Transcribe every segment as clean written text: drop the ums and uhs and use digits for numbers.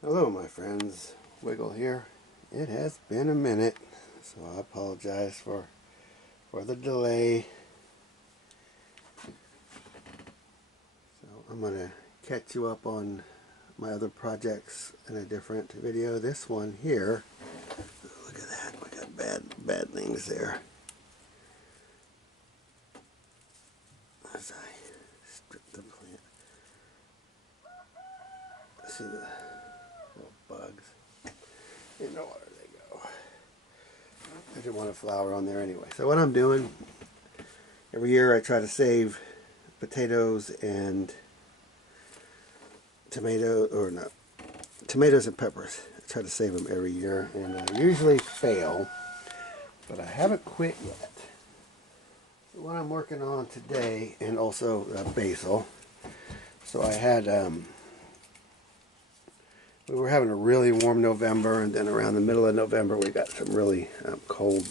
Hello my friends, Wiggle here. It has been a minute, so I apologize for the delay. So I'm going to catch you up on my other projects in a different video. This one here, look at that, we got bad things there. As I strip the plant, see the little bugs. In the water they go. I didn't want a flower on there anyway. So what I'm doing, every year I try to save potatoes and tomatoes and peppers. I try to save them every year, and I usually fail, but I haven't quit yet. So what I'm working on today, and also basil. So I had we were having a really warm November, and then around the middle of November we got some really cold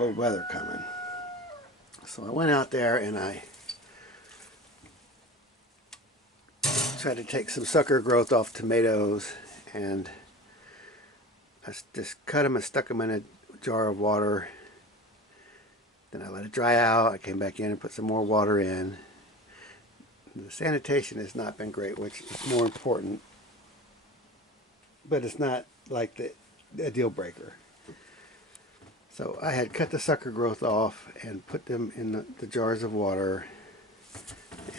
weather coming. So I went out there and I tried to take some sucker growth off tomatoes, and I just cut them and stuck them in a jar of water. Then I let it dry out. I came back in and put some more water in. The sanitation has not been great, which is more important, but it's not like a deal breaker. So I had cut the sucker growth off and put them in the jars of water,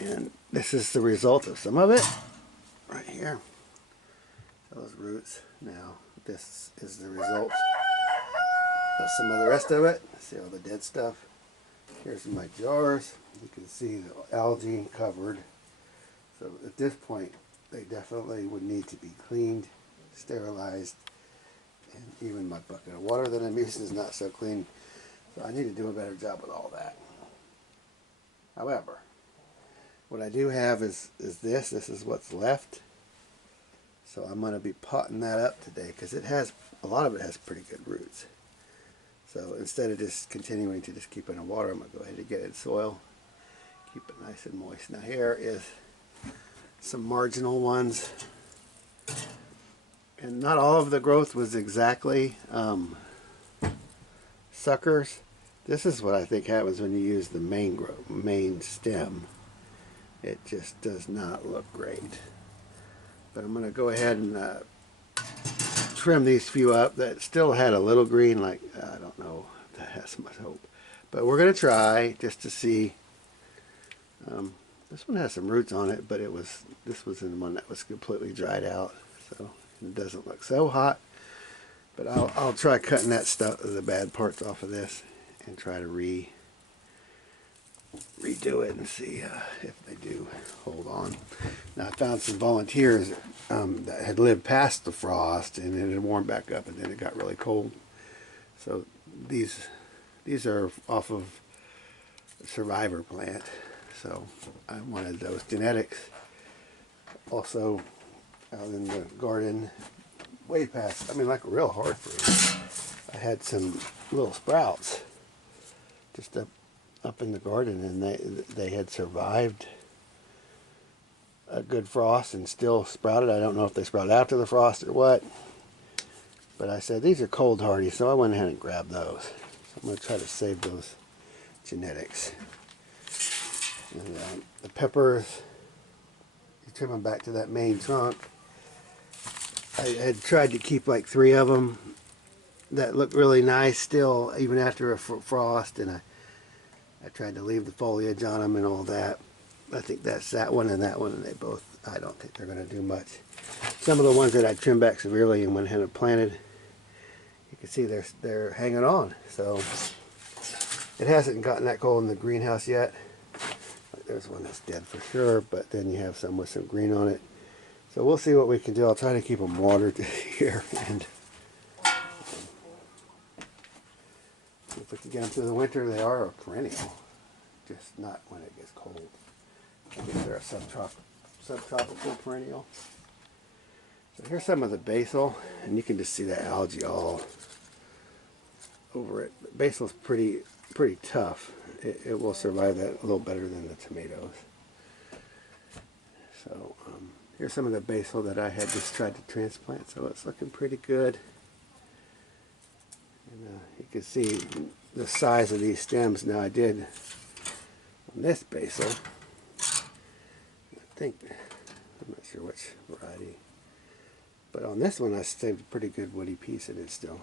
and this is the result of some of it right here. Those roots. Now this is the result of some of the rest of it. See all the dead stuff. Here's my jars. You can see the algae covered. So at this point they definitely would need to be cleaned, sterilized, and even my bucket of water that I'm using is not so clean. So I need to do a better job with all that. However, what I do have is this is what's left. So I'm going to be potting that up today because a lot of it has pretty good roots. So instead of just continuing to just keep it in water, I'm going to go ahead and get it in soil, keep it nice and moist. Now here is some marginal ones, and not all of the growth was exactly suckers. This is what I think happens when you use the main stem. It just does not look great. But I'm going to go ahead and trim these few up that still had a little green. Like, I don't know if that has much hope, but we're going to try just to see. This one has some roots on it, but this was in the one that was completely dried out, so it doesn't look so hot. But I'll try cutting that stuff, the bad parts off of this, and try to redo it and see if they do hold on. Now I found some volunteers that had lived past the frost, and it had warmed back up, and then it got really cold. So these are off of a survivor plant. So I wanted those genetics. Also out in the garden, way past, I mean like a real hard fruit, I had some little sprouts just up in the garden, and they had survived a good frost and still sprouted. I don't know if they sprouted after the frost or what, but I said these are cold hardy, so I went ahead and grabbed those. So I'm going to try to save those genetics. And the peppers, you trim them back to that main trunk. I had tried to keep like 3 of them that look really nice still, even after a frost, and I tried to leave the foliage on them and all that. I think that's that one, and they both, I don't think they're going to do much. Some of the ones that I trimmed back severely and went ahead and planted, you can see they're hanging on. So it hasn't gotten that cold in the greenhouse yet. There's one that's dead for sure, but then you have some with some green on it. So we'll see what we can do. I'll try to keep them watered here, and if we can get them through the winter. They are a perennial, just not when it gets cold. I guess they're a subtropical perennial. So here's some of the basil, and you can just see the algae all over it. But basil's pretty tough. It will survive that a little better than the tomatoes. So Here's some of the basil that I had just tried to transplant, so it's looking pretty good. And you can see the size of these stems. Now I did on this basil, I'm not sure which variety, but on this one I saved a pretty good woody piece in it still.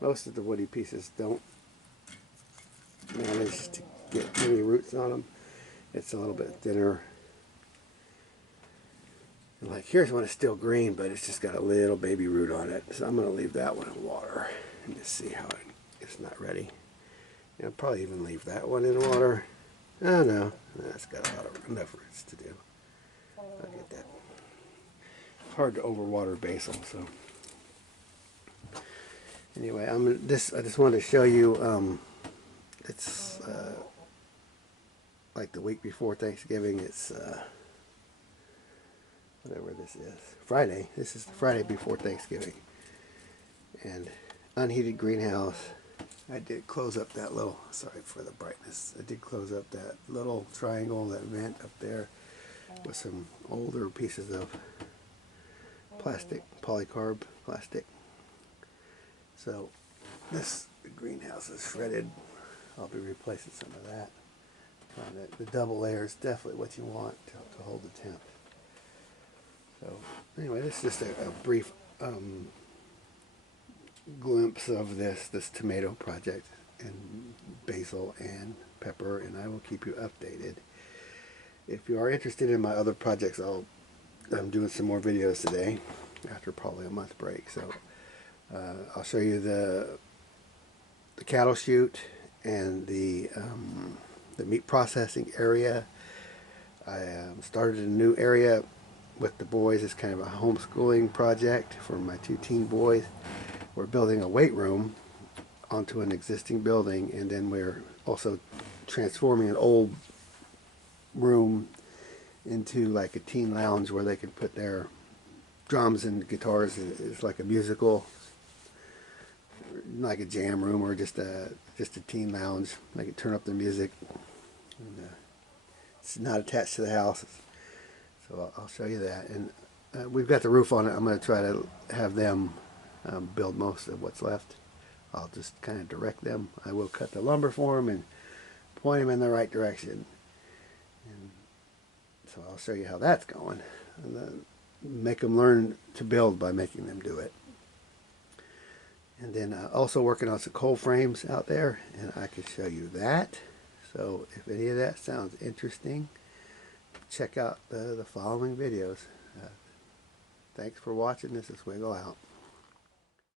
Most of the woody pieces don't manage to get any roots on them. It's a little bit thinner. And like here's one that's still green, but it's just got a little baby root on it. So I'm going to leave that one in water and just see how it's not ready. And I'll probably even leave that one in water. Oh no, that's got enough roots to do. I'll get that. Hard to overwater basil, so anyway, I just wanted to show you. It's like the week before Thanksgiving. It's whatever this is, Friday. This is the Friday before Thanksgiving, and unheated greenhouse. I did close up that little. Sorry for the brightness. I did close up that little triangle, that vent up there, with some older pieces of plastic, polycarb plastic. So this greenhouse is shredded. I'll be replacing some of that. The double layer is definitely what you want to hold the temp. So anyway, this is just a brief glimpse of this tomato project, and basil and pepper, and I will keep you updated. If you are interested in my other projects, I'm doing some more videos today after probably a month break. So I'll show you the cattle chute and the meat processing area. I started a new area with the boys. It's kind of a homeschooling project for my 2 teen boys. We're building a weight room onto an existing building, and then we're also transforming an old room into like a teen lounge where they can put their drums and guitars. It's like a musical, like a jam room, or just a teen lounge. They can turn up the music, and it's not attached to the house. So I'll show you that. And we've got the roof on it. I'm going to try to have them build most of what's left. I'll just kind of direct them. I will cut the lumber for them and point them in the right direction. And so I'll show you how that's going. And then make them learn to build by making them do it. And then also working on some coal frames out there, and I can show you that. So if any of that sounds interesting, check out the following videos. Thanks for watching. This is Wiggle out.